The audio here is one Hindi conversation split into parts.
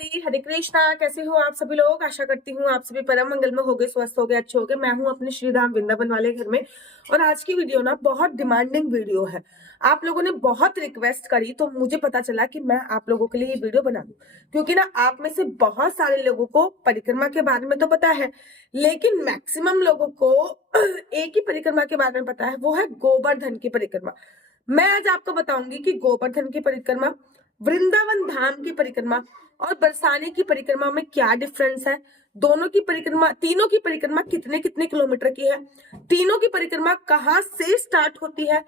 राधे, हरे कृष्णा। कैसे हो आप सभी लोग? आशा करती हूँ आप सभी परम मंगल में होगे, स्वस्थ होगे, अच्छे होगे। मैं हूँ अपने श्री धाम वृंदावन वाले घर में। और आज की वीडियो ना बहुत डिमांडिंग वीडियो है। आप लोगों ने बहुत रिक्वेस्ट करी तो मुझे पता चला कि मैं आप लोगों के लिए ये वीडियो बना दूं, क्योंकि ना आप में से बहुत सारे लोगों को परिक्रमा के बारे में तो पता है, लेकिन मैक्सिमम लोगों को एक ही परिक्रमा के बारे में पता है, वो है गोवर्धन की परिक्रमा। मैं आज आपको बताऊंगी कि गोवर्धन की परिक्रमा, वृंदावन धाम की परिक्रमा और बरसाने की परिक्रमा में क्या डिफरेंस है। दोनों की परिक्रमा, तीनों की परिक्रमा कितने कितने किलोमीटर की है, तीनों की परिक्रमा कहाँ से स्टार्ट होती है,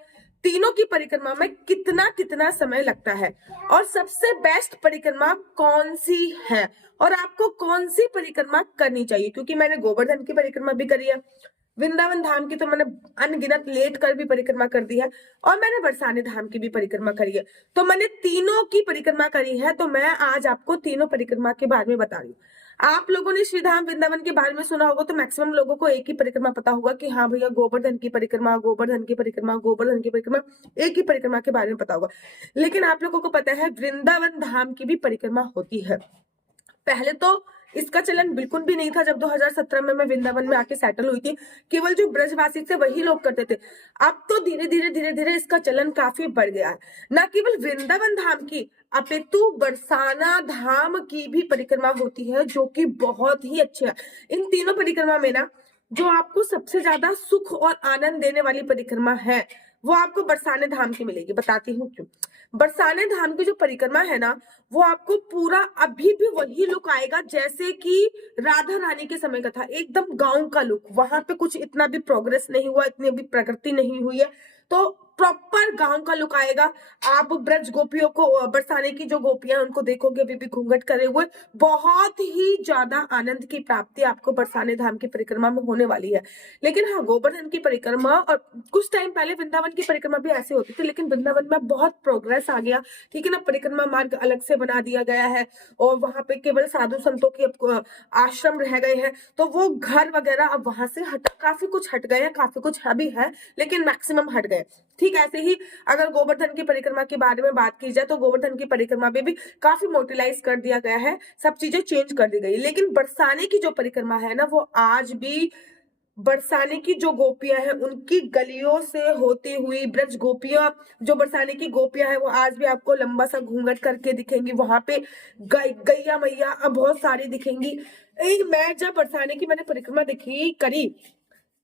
तीनों की परिक्रमा में कितना कितना समय लगता है, और सबसे बेस्ट परिक्रमा कौन सी है, और आपको कौन सी परिक्रमा करनी चाहिए। क्योंकि मैंने गोवर्धन की परिक्रमा भी करी है, वृंदावन धाम की तो मैंने अनगिनत लेट कर भी परिक्रमा कर दी है, और मैंने बरसाने धाम की भी परिक्रमा करी है। तो मैंने तीनों की परिक्रमा करी है, तो मैं आज आपको तीनों परिक्रमा के बारे में बता रही हूँ। आप लोगों ने श्रीधाम वृंदावन के बारे में सुना होगा, तो मैक्सिमम लोगों को एक ही परिक्रमा पता होगा कि हाँ भैया गोवर्धन की परिक्रमा, गोवर्धन की परिक्रमा, गोवर्धन की परिक्रमा, एक ही परिक्रमा के बारे में पता होगा। लेकिन आप लोगों को पता है वृंदावन धाम की भी परिक्रमा होती है। पहले तो इसका चलन बिल्कुल भी नहीं था। जब 2017 में मैं वृंदावन में आके सेटल हुई थी, केवल जो ब्रजवासी थे वही लोग करते थे। अब तो धीरे धीरे इसका चलन काफी बढ़ गया है। न केवल वृंदावन धाम की, अपितु बरसाना धाम की भी परिक्रमा होती है, जो कि बहुत ही अच्छी है। इन तीनों परिक्रमा में ना, जो आपको सबसे ज्यादा सुख और आनंद देने वाली परिक्रमा है, वो आपको बरसाने धाम की मिलेगी। बताती हूँ क्यों। बरसाने धाम की जो परिक्रमा है ना, वो आपको पूरा अभी भी वही लुक आएगा जैसे कि राधा रानी के समय का था। एकदम गांव का लुक, वहां पे कुछ इतना भी प्रोग्रेस नहीं हुआ, इतनी अभी प्रगति नहीं हुई है, तो प्रॉपर गांव का लुक आएगा। आप ब्रज गोपियों को, बरसाने की जो गोपियां उनको देखोगे अभी भी घूंघट करे हुए, बहुत ही ज्यादा आनंद की प्राप्ति आपको बरसाने धाम की परिक्रमा में होने वाली है। लेकिन हाँ, गोवर्धन की परिक्रमा और कुछ टाइम पहले वृंदावन की परिक्रमा भी ऐसे होती थी, लेकिन वृंदावन में बहुत प्रोग्रेस आ गया। ठीक है ना, परिक्रमा मार्ग अलग से बना दिया गया है, और वहां पे केवल साधु संतों की आश्रम रह गए हैं, तो वो घर वगैरह अब वहां से काफी कुछ हट गए हैं, काफी कुछ अभी है, लेकिन मैक्सिमम हट गए। ठीक ऐसे ही अगर गोवर्धन की परिक्रमा के बारे में बात की जाए, तो गोवर्धन की परिक्रमा में भी काफी मोटिलाइज कर दिया गया है, सब चीजें चेंज कर दी गई। लेकिन बरसाने की जो परिक्रमा है ना, वो आज भी बरसाने की जो गोपियां हैं उनकी गलियों से होती हुई, ब्रज गोपियां, जो बरसाने की गोपियां हैं, वो आज भी आपको लंबा सा घूंघट करके दिखेंगी। वहां पे गैया मैया बहुत सारी दिखेंगी। मैं जब बरसाने की मैंने परिक्रमा दिखी करी,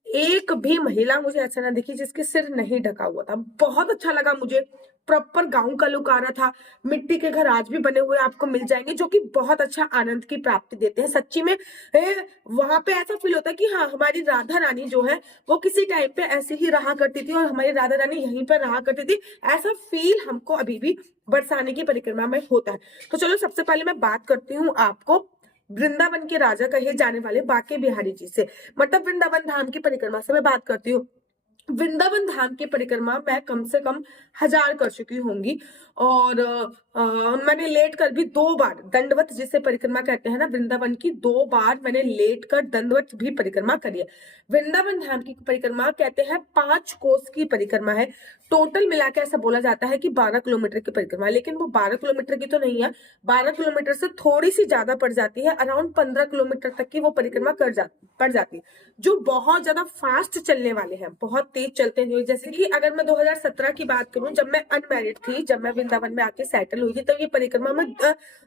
एक भी महिला मुझे ऐसा ना दिखी जिसके सिर नहीं ढका हुआ था। बहुत अच्छा लगा मुझे। प्रॉपर गांव का लुक आ रहा था। मिट्टी के घर आज भी बने हुए आपको मिल जाएंगे, जो कि बहुत अच्छा आनंद की प्राप्ति देते हैं सच्ची में। वहां पे ऐसा फील होता है कि हाँ, हमारी राधा रानी जो है वो किसी टाइम पे ऐसे ही रहा करती थी, और हमारी राधा रानी यहीं पर रहा करती थी। ऐसा फील हमको अभी भी बरसाने की परिक्रमा में होता है। तो चलो, सबसे पहले मैं बात करती हूँ आपको वृंदावन के राजा कहे जाने वाले बाके बिहारी जी से, मतलब वृंदावन धाम की परिक्रमा से मैं बात करती हूँ। वृंदावन धाम की परिक्रमा मैं कम से कम 1000 कर चुकी होंगी, और मैंने लेट कर भी 2 बार दंडवत, जिसे परिक्रमा कहते हैं ना वृंदावन की, 2 बार मैंने लेट कर दंडवत भी परिक्रमा करी है। वृंदावन धाम की परिक्रमा कहते हैं 5 कोस की परिक्रमा है। टोटल मिला के ऐसा बोला जाता है कि 12 किलोमीटर की परिक्रमा है, लेकिन वो 12 किलोमीटर की तो नहीं है। 12 किलोमीटर से थोड़ी सी ज्यादा पड़ जाती है, अराउंड 15 किलोमीटर तक की वो परिक्रमा पड़ जाती है। जो बहुत ज्यादा फास्ट चलने वाले हैं, बहुत तेज चलते हैं, जैसे कि अगर मैं 2017 की बात करूं, जब मैं अनमैरिड थी, जब मैं वृंदावन में आके सेटल हुई थी, तब ये परिक्रमा में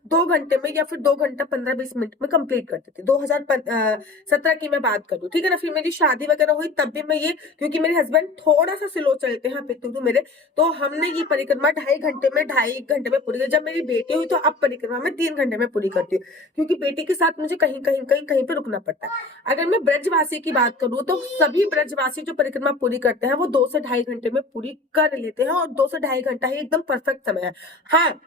2 घंटे में या फिर 2 घंटा 15-20 मिनट में कंप्लीट करती थी। 2017 की मैं बात करूं, ठीक है ना। फिर मेरी शादी वगैरह हुई, तब भी मैं ये, क्योंकि मेरे हस्बैंड थोड़ा सा स्लो चलते हैं पितृ मेरे, तो हमने ये परिक्रमा 2.5 घंटे में पूरी की। जब मेरी बेटी हुई, तो अब परिक्रमा में 3 घंटे में पूरी करती हूँ, क्योंकि बेटी के साथ मुझे कहीं कहीं कहीं कहीं पे रुकना पड़ता है। अगर मैं ब्रजवासी की बात करूं, तो सभी ब्रजवासी जो परिक्रमा पूरी करते हैं वो 2 से 2.5 घंटे में पूरी कर लेते हैं, और 2 से 2.5 घंटा ही एकदम परफेक्ट समय है। हाँ,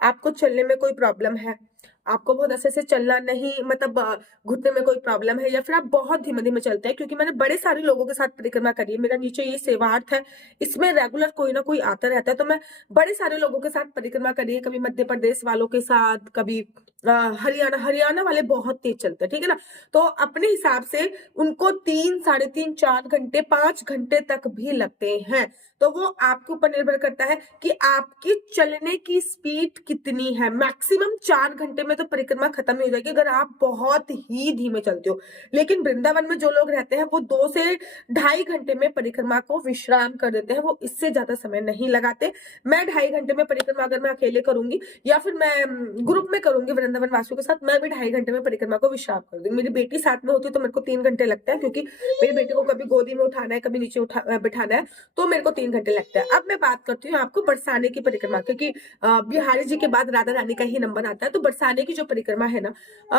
आपको चलने में कोई प्रॉब्लम है, आपको बहुत ऐसे से चलना नहीं, मतलब घुटने में कोई प्रॉब्लम है, या फिर आप बहुत धीमे धीमे चलते हैं, क्योंकि मैंने बड़े सारे लोगों के साथ परिक्रमा करी है। मेरा नीचे ये सेवार्थ है, इसमें रेगुलर कोई ना कोई आता रहता है, तो मैं बड़े सारे लोगों के साथ परिक्रमा करी है। कभी मध्य प्रदेश वालों के साथ, कभी हरियाणा हरियाणा वाले बहुत तेज चलते हैं, ठीक है ना। तो अपने हिसाब से उनको 3 साढ़े 3 4 घंटे 5 घंटे तक भी लगते हैं। तो वो आपके ऊपर निर्भर करता है कि आपकी चलने की स्पीड कितनी है। मैक्सिमम 4 घंटे में तो परिक्रमा खत्म ही हो जाएगी अगर आप बहुत ही धीमे चलते हो। लेकिन वृंदावन में जो लोग रहते हैं वो 2 से ढाई घंटे में परिक्रमा को विश्राम कर देते हैं, वो इससे ज्यादा समय नहीं लगाते। मैं 2.5 घंटे में परिक्रमा अगर मैं अकेले करूंगी या फिर मैं ग्रुप में करूंगी वृंदावन वासियों के साथ, मैं भी 2.5 घंटे में परिक्रमा को विश्राम कर दूंगी। मेरी बेटी साथ में होती है तो मेरे को 3 घंटे लगता है, क्योंकि मेरी बेटी को कभी गोदी में उठाना है, कभी नीचे बिठाना है, तो मेरे को 3 घंटे लगता है। अब मैं बात करती हूँ आपको बरसाने की परिक्रमा, क्योंकि बिहारी जी के बाद राधा रानी का ही नंबर आता है। तो बरसाने की जो परिक्रमा है ना,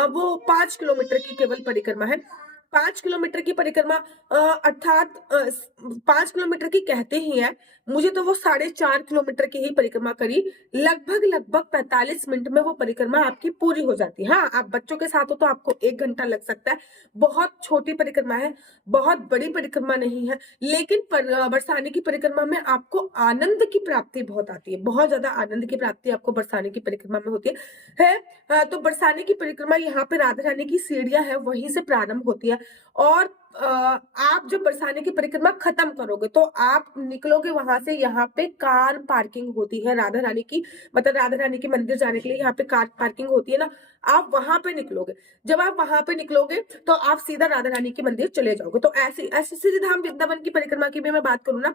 वो 5 किलोमीटर की केवल परिक्रमा है। 5 किलोमीटर की परिक्रमा अर्थात 5 किलोमीटर की कहते ही है, मुझे तो वो 4.5 किलोमीटर की ही परिक्रमा करी। लगभग लगभग 45 मिनट में वो परिक्रमा आपकी पूरी हो जाती है। हाँ, आप बच्चों के साथ हो तो आपको 1 घंटा लग सकता है। बहुत छोटी परिक्रमा है, बहुत बड़ी परिक्रमा नहीं है, लेकिन बरसाने की परिक्रमा में आपको आनंद की प्राप्ति बहुत आती है, बहुत ज्यादा आनंद की प्राप्ति आपको बरसाने की परिक्रमा में होती तो बरसाने की परिक्रमा यहाँ पे राधा रानी की सीढ़ियां है वहीं से प्रारंभ होती है। और आप जब बरसाने की परिक्रमा खत्म करोगे तो आप निकलोगे वहां से, यहाँ पे कार पार्किंग होती है राधा रानी की, मतलब राधा रानी के मंदिर जाने के लिए यहाँ पे कार पार्किंग होती है ना, आप वहां पे निकलोगे। जब आप वहां पे निकलोगे तो आप सीधा राधा रानी के मंदिर चले जाओगे। तो ऐसे ऐसे सीधे धाम वृंदावन की परिक्रमा की भी मैं बात करूँ ना,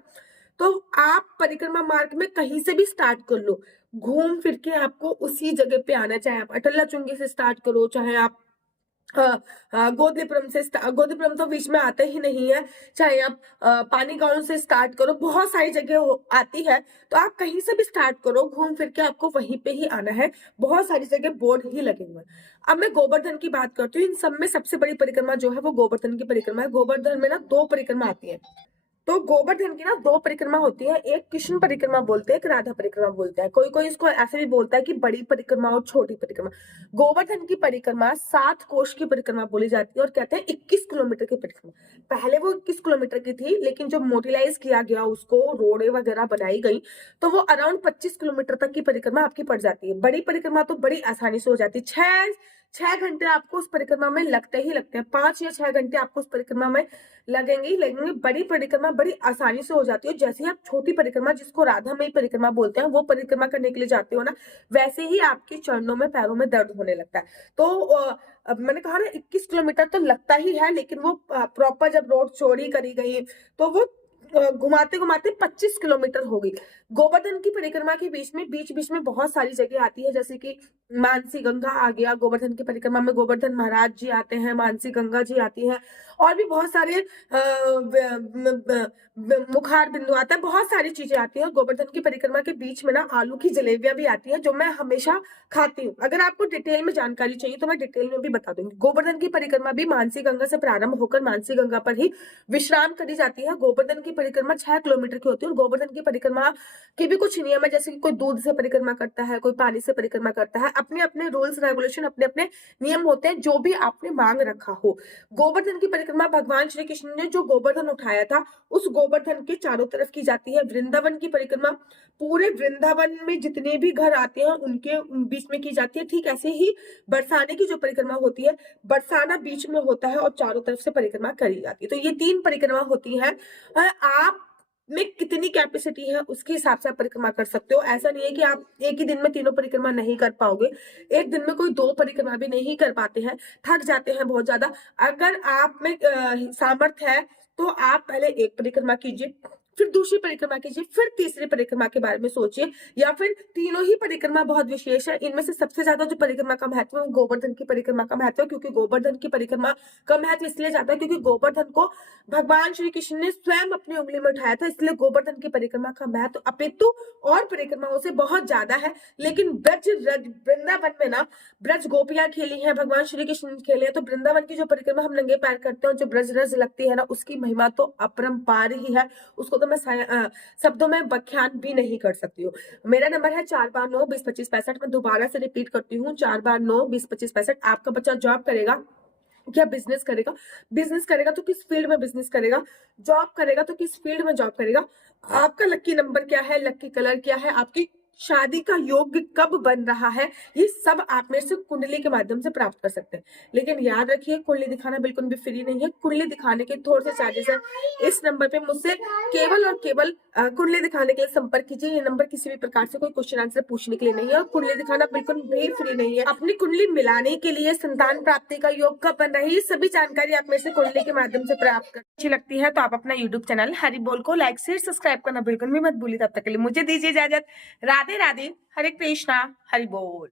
तो आप परिक्रमा मार्ग में कहीं से भी स्टार्ट कर लो, घूम फिर के आपको उसी जगह पे आना, चाहे आप अटल्ला चुंगी से स्टार्ट करो, चाहे आप गोदीपुरम तो बीच में आते ही नहीं है, चाहे आप पानी गांव से स्टार्ट करो, बहुत सारी जगह आती है। तो आप कहीं से भी स्टार्ट करो, घूम फिर के आपको वहीं पे ही आना है, बहुत सारी जगह बोर्ड ही लगे हुए हैं। अब मैं गोवर्धन की बात करती हूँ। इन सब में सबसे बड़ी परिक्रमा जो है वो गोवर्धन की परिक्रमा है। गोवर्धन में ना 2 परिक्रमा आती है। तो गोवर्धन की ना 2 परिक्रमा होती है, एक कृष्ण परिक्रमा बोलते हैं, एक राधा परिक्रमा बोलते हैं। कोई कोई इसको ऐसे भी बोलता है कि बड़ी परिक्रमा और छोटी परिक्रमा। गोवर्धन की परिक्रमा 7 कोष की परिक्रमा बोली जाती है और कहते हैं 21 किलोमीटर की परिक्रमा। पहले वो 21 किलोमीटर की थी, लेकिन जब मोटिलाइज किया गया, उसको रोडें वगैरह बनाई गई, तो वो अराउंड 25 किलोमीटर तक की परिक्रमा आपकी पड़ जाती है। बड़ी परिक्रमा तो बड़ी आसानी से हो जाती है। 6 घंटे आपको उस परिक्रमा में लगते ही लगते हैं, 5 या 6 घंटे आपको उस परिक्रमा में लगेंगे ही लगेंगे। बड़ी परिक्रमा बड़ी आसानी से हो जाती है। जैसे ही आप छोटी परिक्रमा, जिसको राधा मई परिक्रमा बोलते हैं, वो परिक्रमा करने के लिए जाते हो ना, वैसे ही आपके चरणों में पैरों में दर्द होने लगता है। तो अब मैंने कहा ना 21 किलोमीटर तो लगता ही है, लेकिन वो प्रॉपर जब रोड चौड़ी करी गई तो वो घुमाते घुमाते 25 किलोमीटर हो गई। गोवर्धन की परिक्रमा के बीच बीच में बहुत सारी जगह आती है, जैसे कि मानसी गंगा आ गया। गोवर्धन की परिक्रमा में गोवर्धन महाराज जी आते हैं, मानसी गंगा जी आती है, और भी बहुत सारे मुखार बिंदु आता है, बहुत सारी चीजें आती है। गोवर्धन की परिक्रमा के बीच में ना आलू की जलेबियां भी आती है, जो मैं हमेशा खाती हूँ। अगर आपको डिटेल में जानकारी चाहिए तो मैं डिटेल में भी बता दूंगी। गोवर्धन की परिक्रमा भी मानसी गंगा से प्रारंभ होकर मानसी गंगा पर ही विश्राम करी जाती है। गोवर्धन की परिक्रमा 6 किलोमीटर की होती है। और गोवर्धन की परिक्रमा के भी कुछ नियम है, जैसे कि कोई दूध से परिक्रमा करता है, कोई पानी से परिक्रमा करता है। अपने अपने रूल्स रेगुलेशन, अपने अपने नियम होते हैं, जो भी आपने मांग रखा हो। गोवर्धन की परिक्रमा भगवान श्री कृष्ण ने जो गोवर्धन उठाया था, उस गोवर्धन के चारों तरफ की जाती है। वृंदावन की परिक्रमा पूरे वृंदावन में जितने भी घर आते हैं उनके बीच में की जाती है। ठीक ऐसे ही बरसाने की जो परिक्रमा होती है, बरसाना बीच में होता है और चारों तरफ से परिक्रमा करी जाती है। तो ये 3 परिक्रमा होती है। आप में कितनी कैपेसिटी है उसके हिसाब से आप परिक्रमा कर सकते हो। ऐसा नहीं है कि आप एक ही दिन में तीनों परिक्रमा नहीं कर पाओगे। एक दिन में कोई 2 परिक्रमा भी नहीं कर पाते हैं, थक जाते हैं बहुत ज्यादा। अगर आप में सामर्थ्य है तो आप पहले एक परिक्रमा कीजिए, फिर दूसरी परिक्रमा कीजिए, फिर तीसरी परिक्रमा के बारे में सोचिए, या फिर तीनों ही परिक्रमा बहुत विशेष है। इनमें से सबसे ज्यादा जो परिक्रमा का महत्व है वो गोवर्धन की परिक्रमा का महत्व है, क्योंकि गोवर्धन की परिक्रमा का महत्व इसलिए ज्यादा है क्योंकि गोवर्धन को भगवान श्री कृष्ण ने स्वयं अपनी उंगली में उठाया था, इसलिए गोवर्धन की परिक्रमा का महत्व अपितु और परिक्रमाओं से बहुत ज्यादा है। लेकिन ब्रज वृंदावन में ना ब्रज गोपियां खेली हैं, भगवान श्री कृष्ण खेले हैं, तो वृंदावन की जो परिक्रमा हम नंगे पैर करते हैं, जो ब्रज रज लगती है ना, उसकी महिमा तो अपरंपार ही है। उसको तो मैं शब्दों में व्याख्यान भी नहीं कर सकती हूँ। मेरा नंबर है 4 बार 9 20 25 65। मैं दोबारा से रिपीट करती हूँ, 4 बार 9 20 25 65। आपका बच्चा जॉब करेगा क्या बिजनेस करेगा, बिजनेस करेगा तो किस फील्ड में बिजनेस करेगा, जॉब करेगा तो किस फील्ड में जॉब करेगा, आपका लकी नंबर क्या है, लकी कलर क्या है, आपकी शादी का योग्य कब बन रहा है, ये सब आप मेरे से कुंडली के माध्यम से प्राप्त कर सकते हैं। लेकिन याद रखिए, कुंडली दिखाना बिल्कुल भी फ्री नहीं है। कुंडली दिखाने के थोड़े से चार्जेस है। इस नंबर पे मुझसे केवल और केवल कुंडली दिखाने के लिए संपर्क कीजिए। ये नंबर किसी भी प्रकार से कोई क्वेश्चन आंसर पूछने के लिए नहीं है और कुंडली दिखाना बिल्कुल भी फ्री नहीं है। अपनी कुंडली मिलाने के लिए, संतान प्राप्ति का योग कब बन रही है, सभी जानकारी आप मेरे से कुंडली के माध्यम से प्राप्त कर। अच्छी लगती है तो आप अपना यूट्यूब चैनल हरि बोल को लाइक शेयर सब्सक्राइब करना बिल्कुल भी मत भूलिए। तब तक के लिए मुझे दीजिए इजाजत। राधे राधे, हरे कृष्णा, हरि बोल।